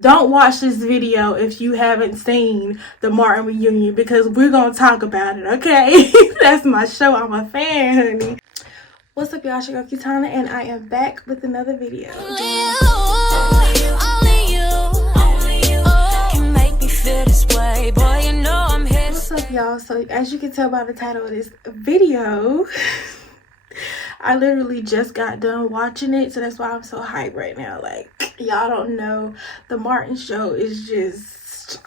Don't watch this video if you haven't seen the Martin reunion, because we're gonna talk about it, okay? That's my show. I'm a fan, honey. What's up, y'all? It's your girl Kitana, and I am back with another video. What's up, y'all? So as you can tell by the title of this video, I literally just got done watching it, so that's why I'm so hyped right now. Like, y'all don't know, the Martin show is just,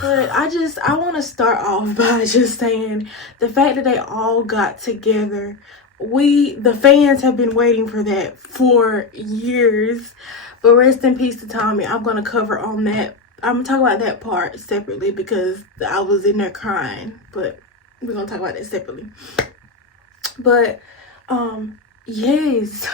but I want to start off by just saying the fact that they all got together. The fans have been waiting for that for years. But rest in peace to Tommy. I'm gonna cover on that. I'm gonna talk about that part separately because I was in there crying, but we're gonna talk about that separately. But yes,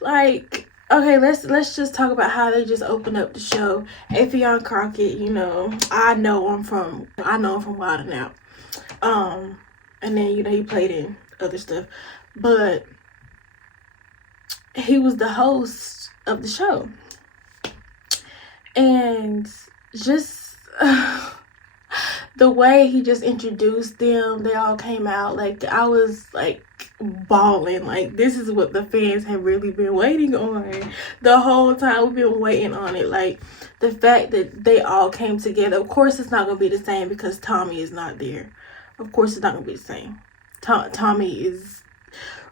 like, okay, let's just talk about how they just opened up the show. Affion Crockett, you know, I know him from Wild 'N Out. And then, you know, he played in other stuff, but he was the host of the show. And just the way he just introduced them, they all came out, like, I was like bawling. Like, this is what the fans have really been waiting on the whole time. We've been waiting on it. Like, the fact that they all came together. Of course it's not gonna be the same because Tommy is not there. Of course it's not gonna be the same. Tommy is,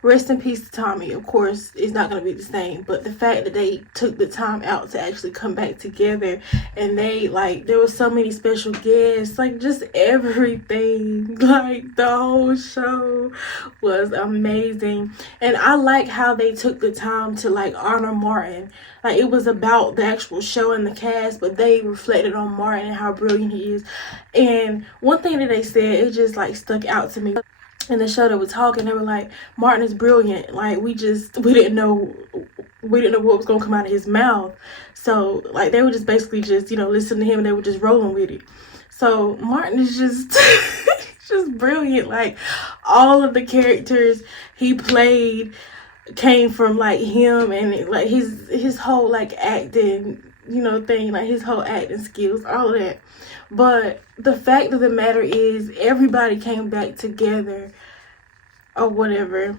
rest in peace to Tommy. Of course it's not gonna be the same, but the fact that they took the time out to actually come back together, and they, like, there was so many special guests, like, just everything, like, the whole show was amazing. And I like how they took the time to, like, honor Martin. Like, it was about the actual show and the cast, but they reflected on Martin and how brilliant he is. And one thing that they said, it just, like, stuck out to me. In the show, they were talking, they were like, Martin is brilliant. Like, we didn't know what was gonna come out of his mouth. So, like, they were just basically just, you know, listening to him, and they were just rolling with it. So Martin is just just brilliant. Like, all of the characters he played came from, like, him, and, like, his whole, like, acting, you know, thing, like, his whole acting skills, all of that. But the fact of the matter is, everybody came back together or whatever,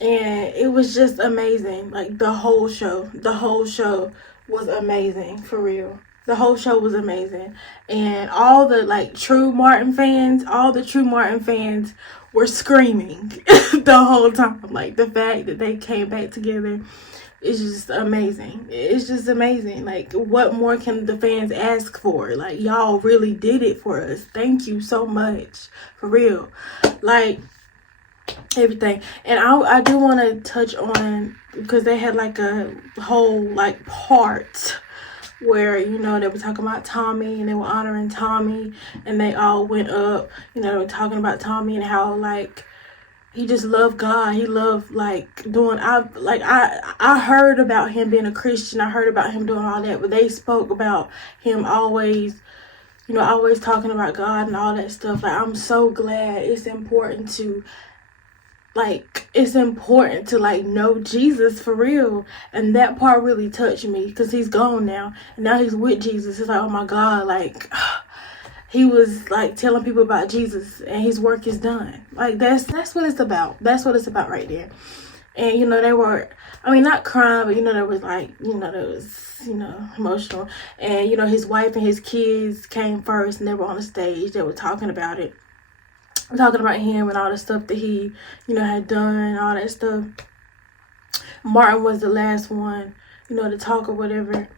and it was just amazing. Like, the whole show was amazing, for real. The whole show was amazing. And all the, like, true Martin fans were screaming the whole time. Like, the fact that they came back together, it's just amazing. It's just amazing. Like, what more can the fans ask for? Like, y'all really did it for us. Thank you so much, for real. Like, everything. And I do want to touch on, because they had, like, a whole, like, part where, you know, they were talking about Tommy, and they were honoring Tommy, and they all went up, you know, they were talking about Tommy and how, like, he just loved God. He loved, like, doing, I heard about him being a Christian. I heard about him doing all that, but they spoke about him always, you know, always talking about God and all that stuff. Like, I'm so glad. It's important to, like, know Jesus, for real. And that part really touched me, because he's gone now, and now he's with Jesus. It's like, oh my God, like, he was, like, telling people about Jesus, and his work is done. Like, that's what it's about. That's what it's about right there. And, you know, they were, I mean, not crying, but, you know, there was, like, you know, there was, you know, emotional. And, you know, his wife and his kids came first, and they were on the stage. They were talking about it. Talking about him and all the stuff that he, you know, had done, all that stuff. Martin was the last one, you know, to talk or whatever.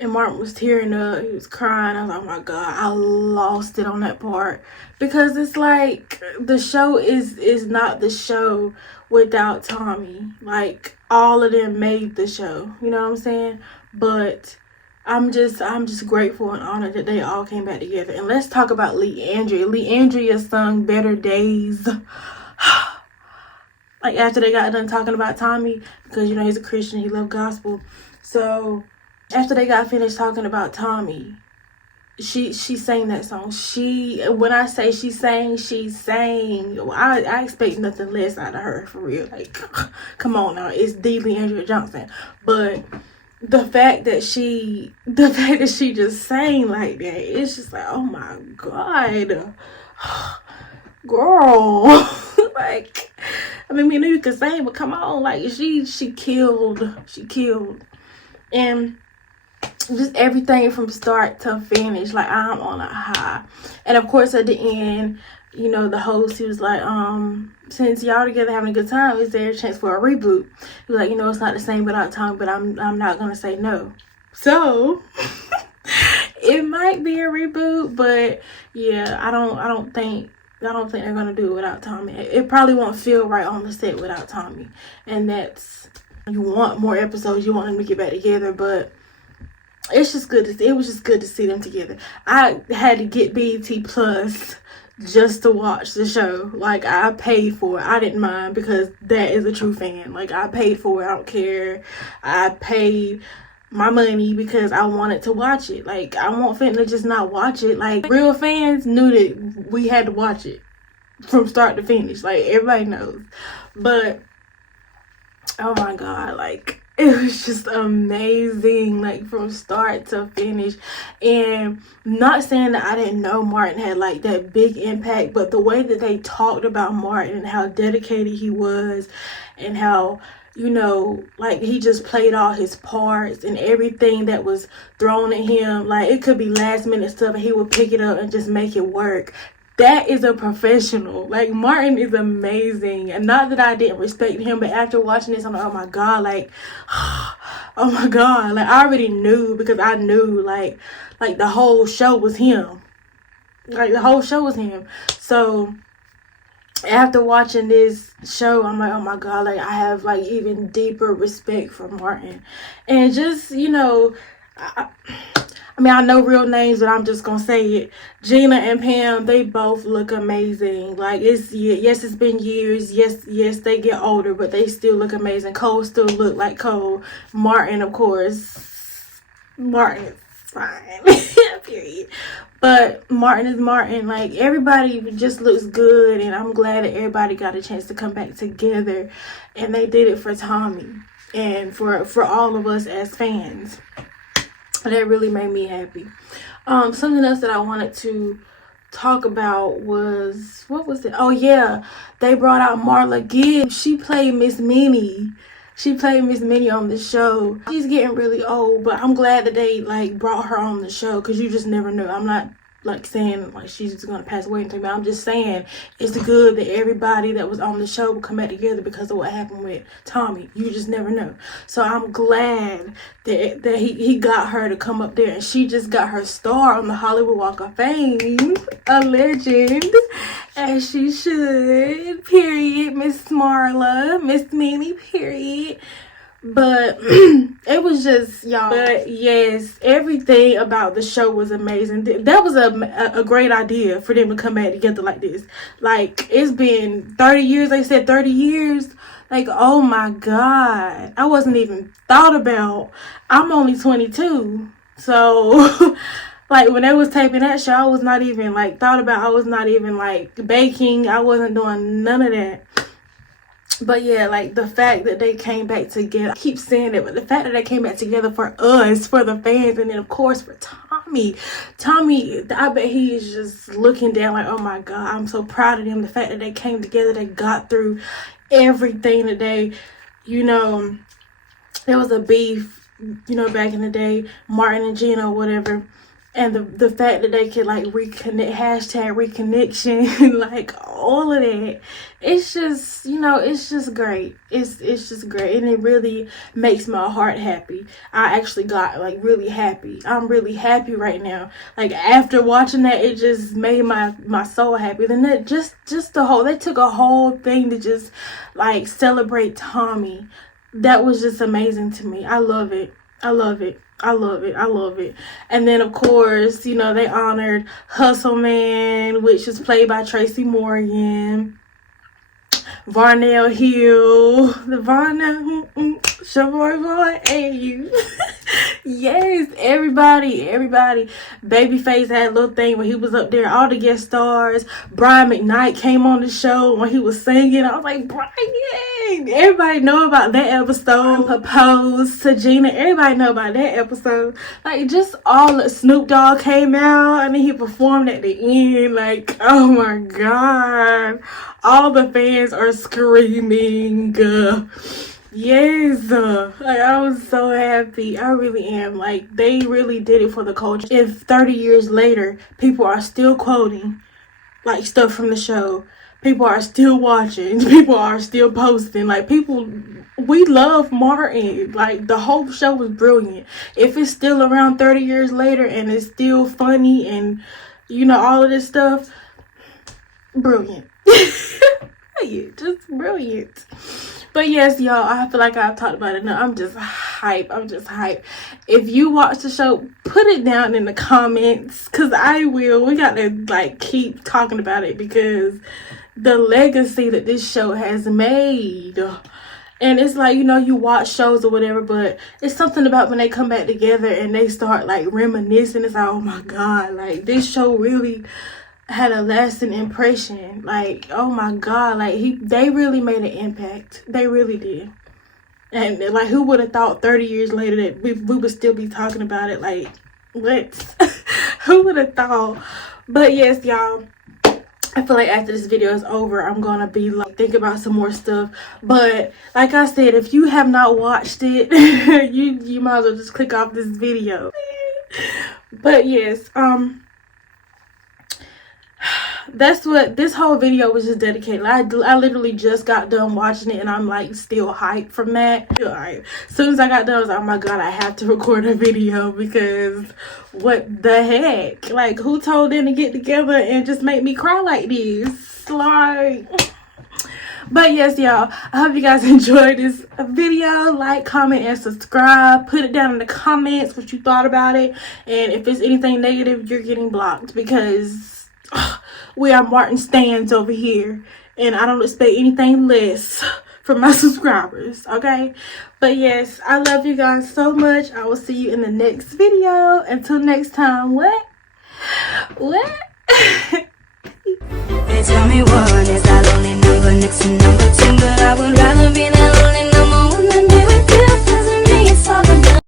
And Martin was tearing up. He was crying. I was like, oh my God, I lost it on that part. Because it's like, the show is not the show without Tommy. Like, all of them made the show. You know what I'm saying? But I'm just grateful and honored that they all came back together. And let's talk about Le'Andria. Le'Andria sung Better Days. Like, after they got done talking about Tommy, because, you know, he's a Christian, he loved gospel. So after they got finished talking about Tommy, she sang that song. When I say she sang. Well, I expect nothing less out of her, for real. Like, come on now, it's the Le'Andria Johnson. But the fact that she just sang like that, it's just like, oh my God, girl. Like, I mean, we knew you could sing, but come on, like, she killed. And just everything from start to finish, like, I'm on a high. And of course, at the end, you know, the host, he was like, since y'all together having a good time, is there a chance for a reboot? He was like, you know, it's not the same without Tommy, but I'm not gonna say no. So it might be a reboot, but yeah, I don't think they're gonna do it without Tommy. It probably won't feel right on the set without Tommy, and that's, you want more episodes, you want them to get back together, but it's just good to see. It was just good to see them together. I had to get BET Plus just to watch the show. Like, I paid for it. I didn't mind, because that is a true fan. Like, I paid for it. I don't care. I paid my money because I wanted to watch it. Like, I want fans to just not watch it. Like, real fans knew that we had to watch it from start to finish. Like, everybody knows. But oh my God, like, it was just amazing, like, from start to finish. And not saying that I didn't know Martin had, like, that big impact, but the way that they talked about Martin and how dedicated he was, and how, you know, like, he just played all his parts, and everything that was thrown at him, like, it could be last minute stuff and he would pick it up and just make it work. That is a professional. Like, Martin is amazing. And not that I didn't respect him, but after watching this, I'm like, oh my God, like, oh my God. Like, I already knew, because I knew, like the whole show was him. Like, the whole show was him. So after watching this show, I'm like, oh my God, like, I have, like, even deeper respect for Martin. And just, you know, I mean, I know real names, but I'm just gonna say it. Gina and Pam, they both look amazing. Like, yes, it's been years. Yes, they get older, but they still look amazing. Cole still look like Cole. Martin, of course, Martin's fine. Period. But Martin is Martin. Like, everybody just looks good, and I'm glad that everybody got a chance to come back together, and they did it for Tommy and for all of us as fans. That really made me happy. Something else that I wanted to talk about was, what was it? Oh yeah, they brought out Marla Gibbs. She played Miss Minnie. She played Miss Minnie on the show. She's getting really old, but I'm glad that they, like, brought her on the show, because you just never know. I'm not, like, saying, like, she's just gonna pass away and things, but I'm just saying it's good that everybody that was on the show will come back together because of what happened with Tommy. You just never know. So I'm glad that he got her to come up there, and she just got her star on the Hollywood Walk of Fame. A legend, as she should. Period. Miss Marla, Miss Minnie. Period. But it was just, y'all. But yes, everything about the show was amazing. That was a great idea for them to come back together like this. Like, it's been 30 years. They said 30 years. Like, oh my God. I wasn't even thought about. I'm only 22. So, like, when they was taping that show, I was not even, like, thought about. I was not even, like, baking. I wasn't doing none of that. But yeah, like, the fact that they came back together, I keep saying it, but the fact that they came back together for us, for the fans, and then of course for Tommy, I bet he is just looking down like, oh my God, I'm so proud of them. The fact that they came together, they got through everything that they, you know, there was a beef, you know, back in the day, Martin and Gina or whatever. And the fact that they could, like, reconnect, hashtag reconnection, like, all of that, it's just, you know, it's just great. It's just great. And it really makes my heart happy. I actually got, like, really happy. I'm really happy right now. Like, after watching that, it just made my soul happy. Then that just they took a whole thing to just, like, celebrate Tommy. That was just amazing to me. I love it. I love it. I love it. I love it. And then, of course, you know, they honored Hustle Man, which was played by Tracy Morgan. Varnell Hill. The Varnell, boy, hey, you. Yes, everybody. Babyface had a little thing when he was up there. All the guest stars. Brian McKnight came on the show when he was singing. I was like, Brian. Everybody know about that episode. Proposed to Gina. Everybody know about that episode. Like, just all the Snoop Dogg came out and then he performed at the end. Like, oh my God. All the fans are screaming. Yes, like I was so happy. I really am. Like, they really did it for the culture. If 30 years later people are still quoting like stuff from the show, people are still watching, people are still posting, like, people, we love Martin. Like, the whole show was brilliant. If it's still around 30 years later and it's still funny and all of this stuff, brilliant. Just brilliant. But yes, y'all, I feel like I've talked about it now. I'm just hype. If you watch the show, put it down in the comments, because I will. We got to like keep talking about it, because the legacy that this show has made. And it's like, you watch shows or whatever, but it's something about when they come back together and they start like reminiscing. It's like, oh my God, like this show really had a lasting impression. Like, oh my God, like they really made an impact. They really did. And like, who would have thought 30 years later that we would still be talking about it? Like, what? Who would have thought? But yes, y'all, I feel like after this video is over, I'm gonna be like think about some more stuff. But like I said, if you have not watched it, you might as well just click off this video. But yes, that's what this whole video was just dedicated. I literally just got done watching it and I'm like still hyped from that. Still hyped. As soon as I got done, I was like, oh my God, I have to record a video, because what the heck? Like, who told them to get together and just make me cry like this? Like, but yes, y'all, I hope you guys enjoyed this video. Like, comment, and subscribe. Put it down in the comments what you thought about it, and if it's anything negative, you're getting blocked, because we are Martin stands over here, and I don't expect anything less from my subscribers, okay? But yes, I love you guys so much. I will see you in the next video. Until next time, what? They tell me one is our only number next to number two, but I would rather be